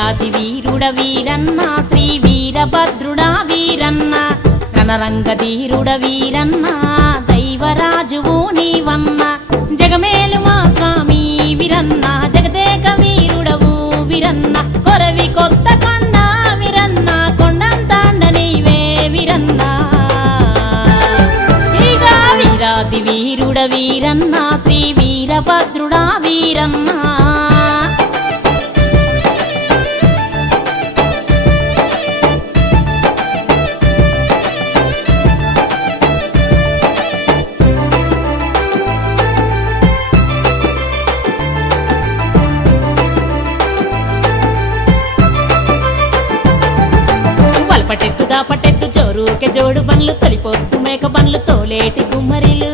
వీరాది వీరుడ వీరన్న శ్రీ వీరభద్రుడా వీరన్న రణరంగధీరుడ వీరన్న దైవరాజువు నీవన్న జగమేలు మా స్వామి వీరన్న జగదేక వీరుడవు వీరన్న కొరవి కొత్త కొండ వీరన్న కొండంతాండ నీవే వీరన్న ఇక వీరాది వీరుడ వీరన్న శ్రీ వీరభద్రుడా వీరన్న పటెత్తు దా పటెత్తు జోరుకే జోడు బండ్లు తొలిపోత్తు మేక బండ్లు తోలేటి గుమ్మరిలు